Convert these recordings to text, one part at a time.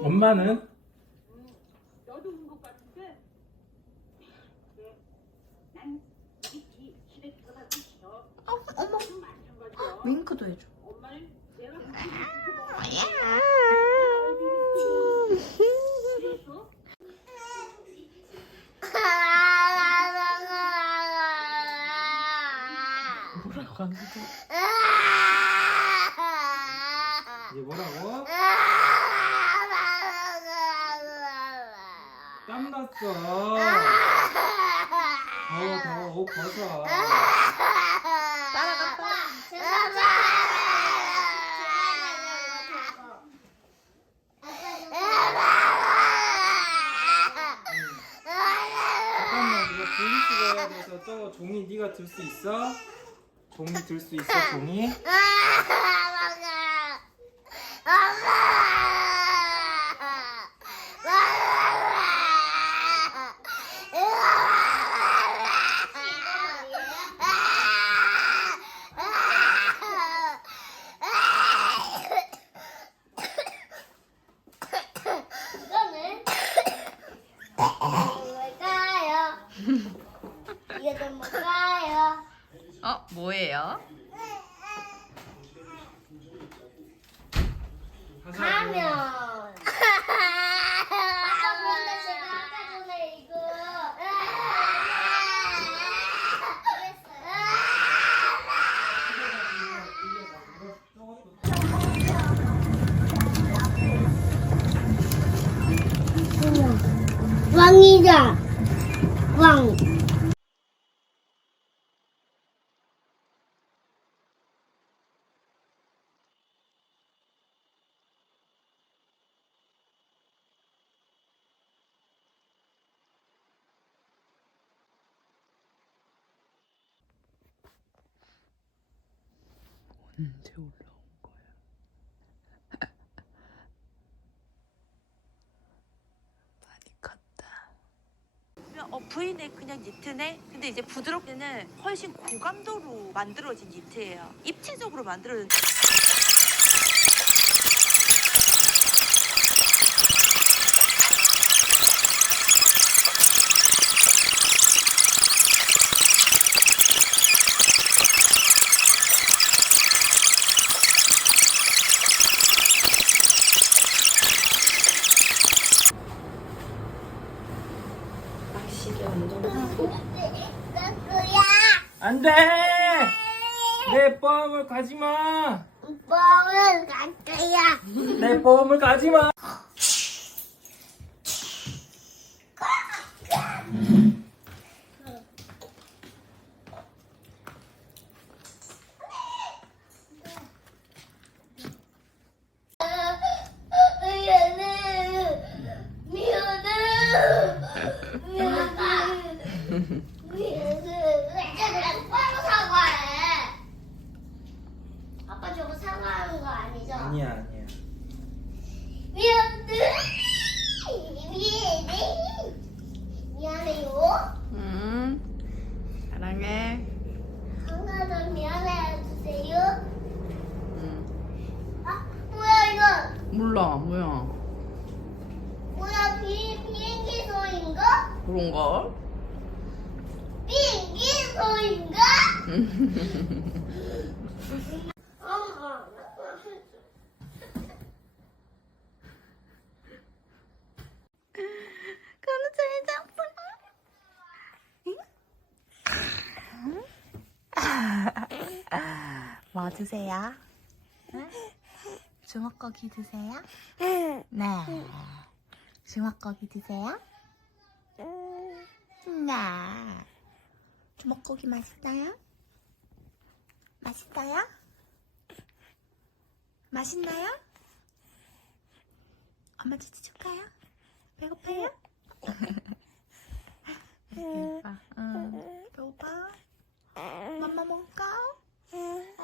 엄마는 너도 온것 같은데. 난이 집에 들어가기 싫어. 어. 윙크도 해줘. 엄마는 내가 그래서 뭐라고 하는 거지? 이게 뭐라고? 땀 났어. 더워 더워 옷 벗어. 잠깐만 이거 분리수거해야 돼서 저거 종이 네가 들 수 있어? 종이 들 수 있어 종이? 이거는 뭘까요? 이게 뭘까요? 어, 뭐예요? 가면. 아까 근데 제가 아까 전에 이거 왕이다. 왕. 언제 올라온 거야? 많이 컸다. 어 V넥 그냥 니트네. 근데 이제 부드럽게는 훨씬 고감도로 만들어진 니트예요. 입체적으로 만들어진. 안 돼! 내 뻥을 가지 마! 뻥을 갖다야. 내 뻥을 가지 마! 미안해. 미안해. 미안해. 미안해. 그냥 바로 사과해. 아빠 저거 사과하는 거 아니죠? 아니야 아니야. 미안해. 미안해. 미안해요. 음, 사랑해. 하나 더 미안해 주세요. 음, 아 뭐야 이거? 몰라, 뭐야. 뭐야 비 비행기 그런 걸? 소인가? 뭐 드세요? 주먹고기 드세요? 네. 주먹고기 드세요? 거야. 주먹고기 맛있어요? 맛있어요? 맛있나요? 엄마 주지 줄까요? 배고파요? 배고파. 응. 배고파? 맘마 먹을까? 응.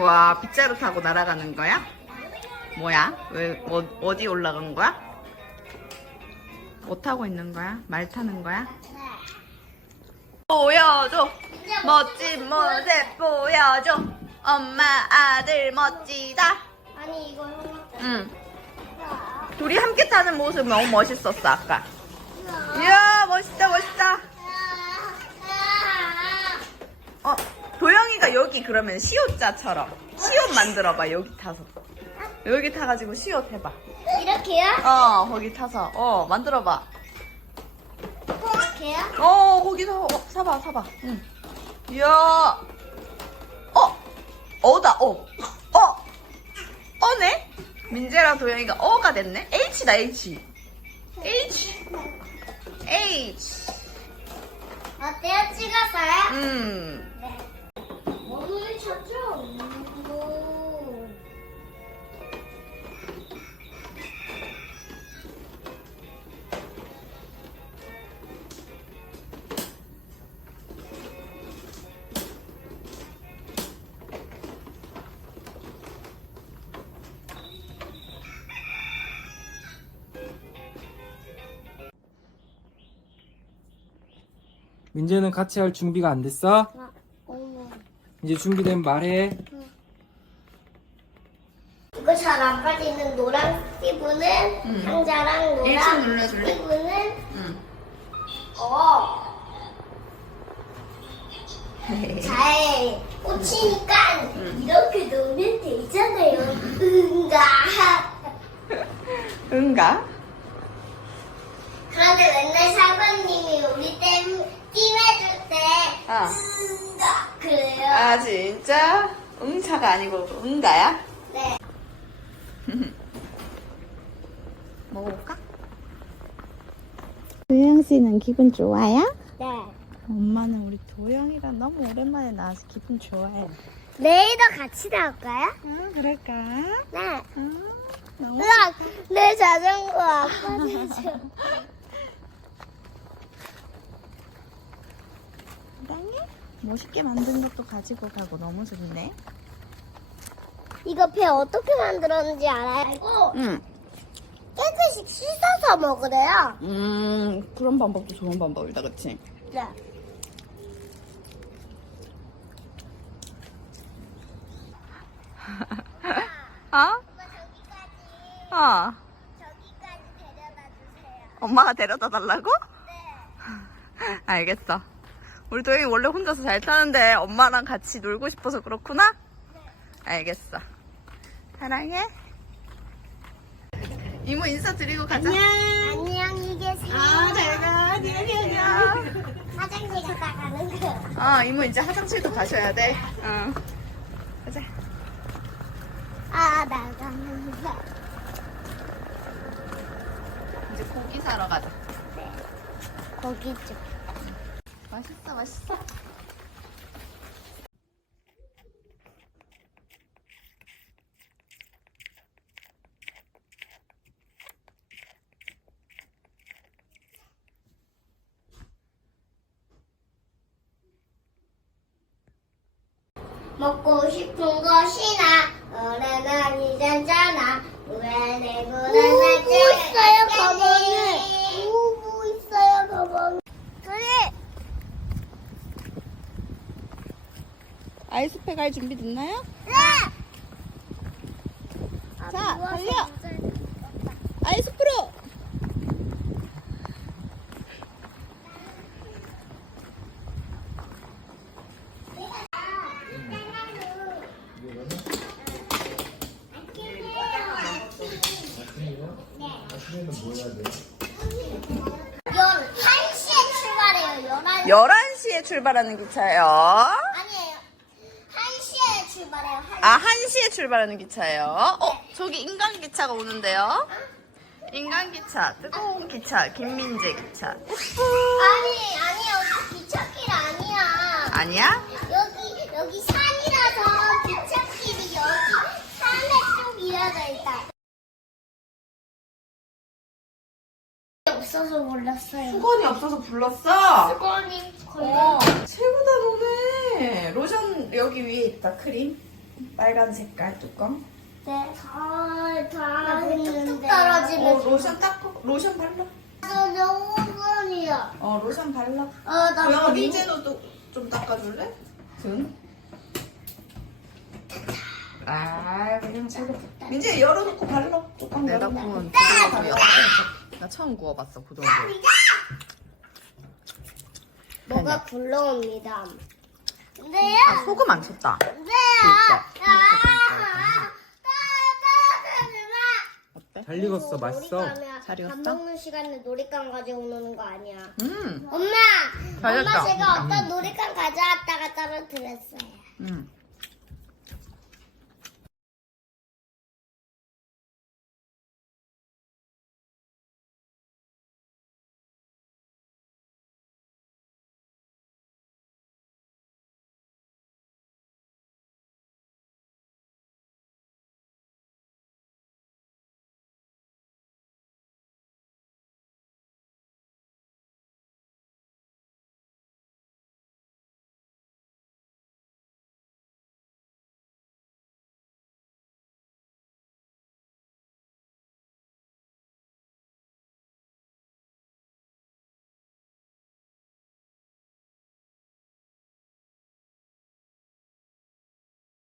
와, 빗자루 타고 날아가는 거야? 뭐야? 왜 어, 어디 올라간 거야? 뭐 타고 있는 거야? 말 타는 거야? 보여줘. 멋진 모습 보여줘. 엄마 아들 멋지다. 아니 이거. 응. 둘이 함께 타는 모습 너무 멋있었어 아까. 이야 멋있다 멋있다. 어 도영이가 여기 그러면 시옷자처럼. 시옷 만들어봐 여기 타서. 여기 타가지고 시옷 해봐 이렇게요? 어 거기 타서. 어 만들어봐. 이렇게요? 어 거기서 어, 사봐 사봐. 응. 이야. 어 어다 어 어 어네? 민재랑 도영이가 어가 됐네? H다 H. H. H. 어때요? 찍었어요? 음. 몸을 쳤죠? 민재는 같이 할 준비가 안 됐어? 어머. 이제 준비되면 말해. 이거 잘 안 빠지는 노란 스티브는 응. 상자랑 노란 눌러줄래? 스티브는 응. 어. 잘 꽂히니까 이렇게 놓으면 되잖아요. 응가. 응가? 그런데 맨날 사관님이 우리 땜 띠해줄 때 아. 응가 그래요. 아 진짜? 응차가 아니고 응가야? 네. 먹어볼까? 도영 씨는 기분 좋아요? 네. 엄마는 우리 도영이랑 너무 오랜만에 나와서 기분 좋아해. 내일도 같이 나올까요? 응, 그럴까? 네. 응, 너무 으악, 내 자전거 아빠 대줘. 사랑해? 멋있게 만든 것도 가지고 가고 너무 좋네. 이거 배 어떻게 만들었는지 알아요? 응. 깨끗이 씻어서 먹으래요. 음, 그런 방법도 좋은 방법이다, 그치? 네. 어? 어. 저기까지 데려다 주세요. 엄마가 데려다 달라고? 네. 알겠어. 우리 도영이 원래 혼자서 잘 타는데 엄마랑 같이 놀고 싶어서 그렇구나? 알겠어. 사랑해. 이모 인사 드리고 가자. 안녕히 계세요. 아, 잘 가. 안녕, 안녕. 화장실 갔다 가는 거. 아, 이모 이제 화장실도 가셔야 돼. 응. 가자. 아, 나가는 거. 이제 고기 사러 가자. 거기 좀. 맛있어, 맛있어. 먹고 싶은 것이나 어른은 이잖아. 왜 내구는 우고 있어요 가방에 우고 있어요 가방에 그래 아이스팩 할 준비 됐나요? 네 자, 누워서 달려. 아이스 프로! 열 1시에 출발해요 11시 11시에 출발하는 기차예요. 아니에요 1시에 출발해요. 한... 아, 1시에 출발하는 기차예요. 어, 저기 인간 기차가 오는데요. 인간 기차, 뜨거운 기차, 김민재 기차. 아니, 아니야. 여기 기차길 아니야. 아니야? 여기, 여기 산이라서 기차길이 여기 산에 쭉 이어져 있다. 없어서 몰랐어요. 수건이 없어서 불렀어? 수건이 거의. 어, 최고다, 너네. 로션 여기 위에 있다 크림. 빨간 색깔 뚜껑. 네. 다, 다 했는데. 뚝뚝 어, 떨어지면. 로션 닦고 로션 발라. 나 너무 수건이야. 어, 로션 발라. 어, 나 고양아 머리. 민재노도 좀 닦아줄래? 등. 아, 그냥 최고. 민재 열어놓고 발라. 뚜껑 내가 열어놓고. 구운 고등어구이야. 나 처음 구워봤어 고등어구. 뭐가 굴러옵니다. 근데요. 아, 소금 안 쳤다. 어때? 잘 익었어 맛있어 밥잘 익었어? 먹는 시간에 놀이감 가지고 노는 거 아니야. 음. 엄마, 잘했다. 엄마 제가 어떤 놀이감 가져왔다가 떨어뜨렸어요. 음.